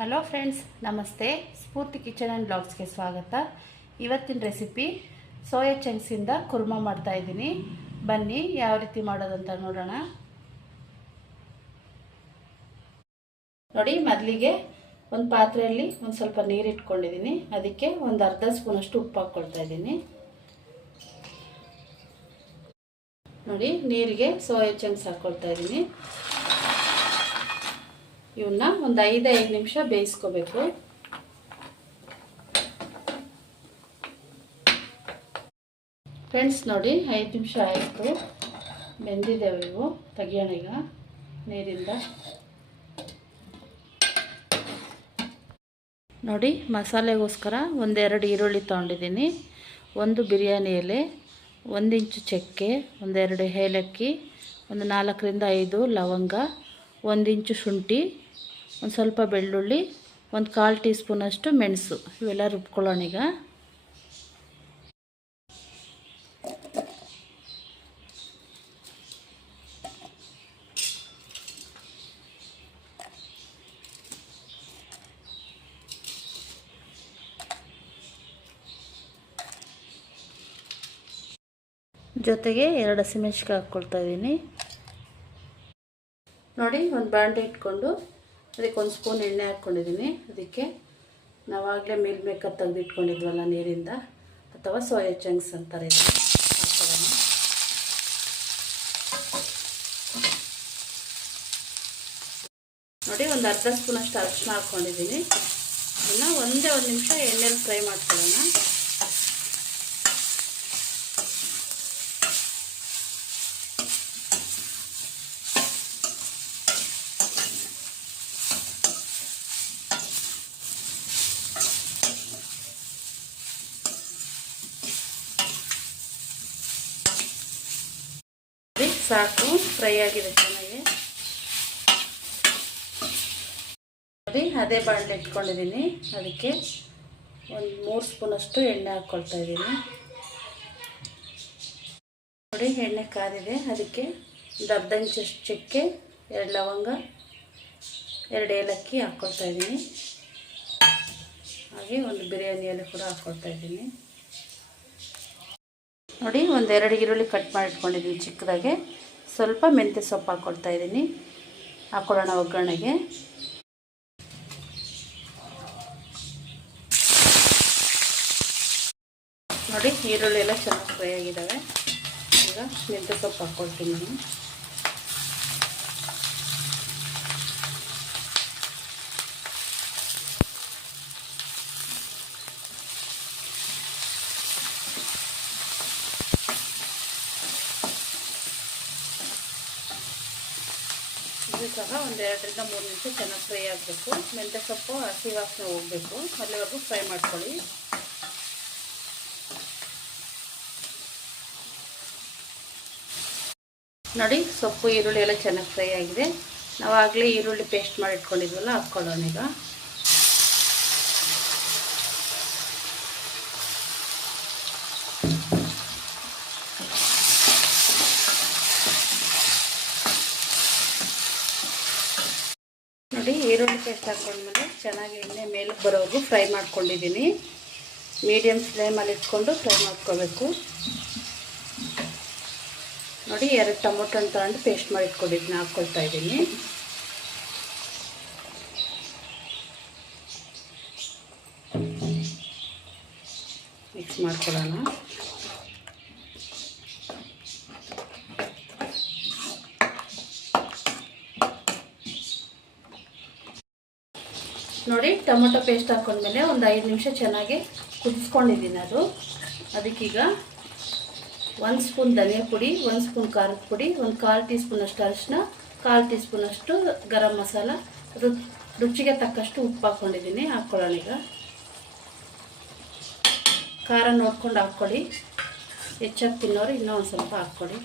Hello friends ನಮಸ್ತೆ. ಸ್ಫೂರ್ತಿ kitchen and ಬ್ಲಾಗ್ಸ್ಗೆ ಸ್ವಾಗತ. ಇವತ್ತಿನ ರೆಸಿಪಿ ಸೋಯಾ ಚಂಕ್ಸಿಂದ ಕುರ್ಮ ಮಾಡ್ತಾ ಇದ್ದೀನಿ. ಬನ್ನಿ, ಯಾವ ರೀತಿ ಮಾಡೋದಂತ ನೋಡೋಣ. ನೋಡಿ, ಮೊದಲಿಗೆ ಒಂದು ಪಾತ್ರೆಯಲ್ಲಿ ಒಂದು ಸ್ವಲ್ಪ ನೀರು ಇಟ್ಕೊಂಡಿದ್ದೀನಿ. ಅದಕ್ಕೆ ಒಂದು ಅರ್ಧ ಸ್ಪೂನಷ್ಟು ಉಪ್ಪು ಹಾಕ್ಕೊಳ್ತಾ ಇದ್ದೀನಿ. ನೋಡಿ, ನೀರಿಗೆ ಸೋಯಾ ಚಂಕ್ಸ್ ಹಾಕ್ಕೊಳ್ತಾ ಇದ್ದೀನಿ. ಇವನ್ನ ಒಂದು ಐದು ಐದು ನಿಮಿಷ ಬೇಯಿಸ್ಕೋಬೇಕು. ಫ್ರೆಂಡ್ಸ್ ನೋಡಿ, ಐದು ನಿಮಿಷ ಆಯಿತು. ಬೆಂದಿದ್ದೇವೆ ಇವು. ತೆಗಿಯೋಣ ಈಗ. ನೀರಿಂದ. ನೋಡಿ, ಮಸಾಲೆಗೋಸ್ಕರ ಒಂದೆರಡು ಈರುಳ್ಳಿ ತೊಗೊಂಡಿದ್ದೀನಿ. ಒಂದು ಬಿರಿಯಾನಿ ಎಲೆ ಒಂದಿಂಚು ಚಕ್ಕೆ, ಒಂದೆರಡು ಏಲಕ್ಕಿ, ಒಂದು ನಾಲ್ಕರಿಂದ ಐದು ಲವಂಗ, ಒಂದು ಇಂಚು ಶುಂಠಿ ಒಂದು ಸ್ವಲ್ಪ ಬೆಳ್ಳುಳ್ಳಿ, ಒಂದು ಕಾಲು ಟೀ ಸ್ಪೂನಷ್ಟು ಮೆಣಸು. ಇವೆಲ್ಲ ರುಬ್ಕೊಳ್ಳೋಣ ಈಗ. ಜೊತೆಗೆ ಎರಡು ಹಸಿಮೆಣ್ಸಿಕಾಯಿ ಹಾಕ್ಕೊಳ್ತಾ ಇದ್ದೀನಿ. ನೋಡಿ, ಒಂದು ಬಾಂಡೆ ಇಟ್ಕೊಂಡು ಅದಕ್ಕೆ ಒಂದು ಸ್ಪೂನ್ ಎಣ್ಣೆ ಹಾಕ್ಕೊಂಡಿದ್ದೀನಿ. ಅದಕ್ಕೆ ನಾವಾಗಲೇ ಮೇಲ್ ಮೇಕಪ್ ತೆಗೆದಿಟ್ಕೊಂಡಿದ್ವಲ್ಲ ನೀರಿಂದ, ಅಥವಾ ಸೋಯಾ ಚಂಕ್ಸ್ ಅಂತಾರೆ ನೋಡಿ, ಒಂದು ಅರ್ಧ ಸ್ಪೂನಷ್ಟು ಅರಿಶಿನ ಹಾಕ್ಕೊಂಡಿದ್ದೀನಿ. ಇನ್ನು ಒಂದೇ ಒಂದು ನಿಮಿಷ ಎಣ್ಣೆಲಿ ಫ್ರೈ ಮಾಡ್ಕೊಳ್ಳೋಣ. ಸಾಕು ಫ್ರೈ ಆಗಿದೆ ಚೆನ್ನಾಗಿ. ನೋಡಿ, ಅದೇ ಬಾಣಲೆ ಇಟ್ಕೊಂಡಿದ್ದೀನಿ. ಅದಕ್ಕೆ ಒಂದು ಮೂರು ಸ್ಪೂನಷ್ಟು ಎಣ್ಣೆ ಹಾಕ್ಕೊಳ್ತಾ ಇದ್ದೀನಿ. ನೋಡಿ, ಎಣ್ಣೆ ಕಾದಿದೆ. ಅದಕ್ಕೆ ಇಂಚಷ್ಟು ಚಕ್ಕೆ, ಎರಡು ಲವಂಗ, ಎರಡು ಏಲಕ್ಕಿ ಹಾಕ್ಕೊಳ್ತಾ ಇದ್ದೀನಿ. ಹಾಗೆ ಒಂದು ಬಿರಿಯಾನಿ ಎಲೆ ಕೂಡ ಹಾಕ್ಕೊಳ್ತಾ ಇದ್ದೀನಿ. ನೋಡಿ, ಒಂದೆರಡು ಈರುಳ್ಳಿ ಕಟ್ ಮಾಡಿ ಇಟ್ಕೊಂಡಿದ್ದೀನಿ ಚಿಕ್ಕದಾಗೆ. ಸ್ವಲ್ಪ ಮೆಂತ್ಯ ಸೊಪ್ಪು ಹಾಕ್ಕೊಡ್ತಾ ಇದ್ದೀನಿ. ಹಾಕ್ಕೊಳ್ಳೋಣ ಒಗ್ಗರಣೆಗೆ. ನೋಡಿ, ಈರುಳ್ಳಿ ಎಲ್ಲ ಚೆನ್ನಾಗಿ ಫ್ರೈ ಆಗಿದ್ದಾವೆ. ಈಗ ಮೆಂತ್ಯ ಸೊಪ್ಪು ಹಾಕ್ಕೊಳ್ತೀನಿ ಇದು ಸಹ ಒಂದು ಎರಡರಿಂದ ಮೂರು ನಿಮಿಷ ಚೆನ್ನಾಗಿ ಫ್ರೈ ಆಗಬೇಕು. ಮೆಂತ್ಯ ಸೊಪ್ಪು ಹಸಿ ವಾಸನೆ ಹೋಗಬೇಕು. ಅಲ್ಲಿವರೆಗೂ ಫ್ರೈ ಮಾಡ್ಕೊಳ್ಳಿ. ನೋಡಿ, ಸೊಪ್ಪು, ಈರುಳ್ಳಿ ಎಲ್ಲ ಚೆನ್ನಾಗಿ ಫ್ರೈ ಆಗಿದೆ. ನಾವು ಆಗಲೇ ಈರುಳ್ಳಿ ಪೇಸ್ಟ್ ಮಾಡಿ ಇಟ್ಕೊಂಡಿದ್ವಲ್ಲ ಹಾಕ್ಕೊಳ್ಳೋಣ ಈಗ ನೋಡಿ ಈರುಳ್ಳಿ ಪೇಸ್ಟ್ ಹಾಕ್ಕೊಂಡ್ಮೇಲೆ ಚೆನ್ನಾಗಿ ಎಣ್ಣೆ ಮೇಲೆ ಬರೋವರೆಗೂ ಫ್ರೈ ಮಾಡ್ಕೊಂಡಿದ್ದೀನಿ. ಮೀಡಿಯಮ್ ಫ್ಲೇಮಲ್ಲಿ ಇಟ್ಕೊಂಡು ಫ್ರೈ ಮಾಡ್ಕೋಬೇಕು. ನೋಡಿ, ಎರಡು ಟೊಮೊಟೊ ತಗೊಂಡು ಪೇಸ್ಟ್ ಮಾಡಿ ಇಟ್ಕೊಂಡಿದ್ದೀನಿ ಹಾಕ್ಕೊಳ್ತಾ ಇದ್ದೀನಿ. ಮಿಕ್ಸ್ ಮಾಡ್ಕೊಳ್ಳೋಣ. ನೋಡಿ, ಟೊಮೊಟೊ ಪೇಸ್ಟ್ ಹಾಕೊಂಡ್ಮೇಲೆ ಒಂದು ಐದು ನಿಮಿಷ ಚೆನ್ನಾಗಿ ಕುದಿಸ್ಕೊಂಡಿದ್ದೀನಿ ಅದು. ಅದಕ್ಕೀಗ ಒಂದು ಸ್ಪೂನ್ ಧನಿಯಾ ಪುಡಿ, ಒಂದು ಸ್ಪೂನ್ ಖಾರದ ಪುಡಿ, ಒಂದು ಕಾಲು ಟೀ ಸ್ಪೂನಷ್ಟು ಅರಿಶಿನ ಕಾಲು ಟೀ ಸ್ಪೂನಷ್ಟು ಗರಂ ಮಸಾಲ. ಅದು ರುಚಿಗೆ ತಕ್ಕಷ್ಟು ಉಪ್ಪು ಹಾಕ್ಕೊಂಡಿದ್ದೀನಿ ಹಾಕ್ಕೊಳ್ಳೋಣ ಈಗ. ಖಾರ ನೋಡ್ಕೊಂಡು ಹಾಕ್ಕೊಳ್ಳಿ. ಹೆಚ್ಚಾಗಿ ತಿನ್ನೋರು ಇನ್ನೂ ಒಂದು ಸ್ವಲ್ಪ ಹಾಕ್ಕೊಳ್ಳಿ.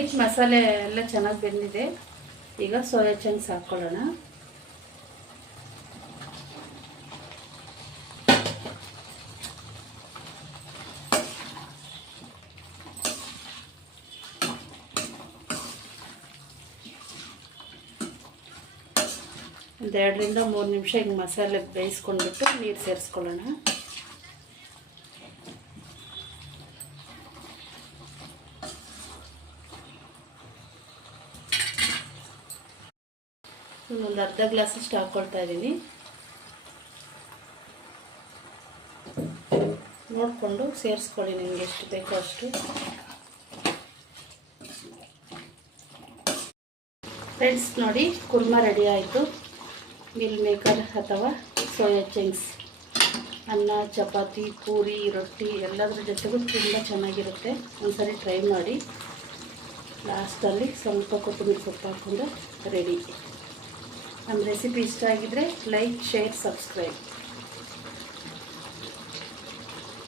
ನೋಡಿ ಮಸಾಲೆ ಎಲ್ಲ ಚೆನ್ನಾಗಿ ಬೆಂದಿದೆ. ಈಗ ಸೋಯಾ ಚಂಕ್ಸ್ ಹಾಕ್ಕೊಳ್ಳೋಣ ಒಂದೆರಡರಿಂದ ಮೂರು ನಿಮಿಷ ಹಿಂಗೆ ಮಸಾಲೆ ಬೇಯಿಸ್ಕೊಂಡ್ಬಿಟ್ಟು ನೀರು ಸೇರಿಸ್ಕೊಳ್ಳೋಣ. ಒಂದು ಅರ್ಧ ಗ್ಲಾಸಷ್ಟು ಹಾಕ್ಕೊಳ್ತಾ ಇದ್ದೀನಿ. ನೋಡಿಕೊಂಡು ಸೇರಿಸ್ಕೊಳ್ಳಿ ನಿಮಗೆ ಎಷ್ಟು ಬೇಕೋ ಅಷ್ಟು. ಫ್ರೆಂಡ್ಸ್ ನೋಡಿ, ಕುರ್ಮಾ ರೆಡಿ ಆಯಿತು. ಮಿಲ್ ಮೇಕರ್ ಅಥವಾ ಸೋಯಾ ಚಂಕ್ಸ್ ಅನ್ನ, ಚಪಾತಿ, ಪೂರಿ, ರೊಟ್ಟಿ ಎಲ್ಲದರ ಜೊತೆಗೂ ತುಂಬ ಚೆನ್ನಾಗಿರುತ್ತೆ. ಒಂದ್ಸರಿ ಟ್ರೈ ಮಾಡಿ. ಲಾಸ್ಟಲ್ಲಿ ಸ್ವಲ್ಪ ಕೊತ್ತಂಬರಿ ಸೊಪ್ಪು ಹಾಕ್ಕೊಂಡು ರೆಡಿ ನಮ್ಮ ರೆಸಿಪಿ ಇಷ್ಟ ಆಗಿದ್ದರೆ ಲೈಕ್ ಶೇರ್ ಸಬ್ಸ್ಕ್ರೈಬ್.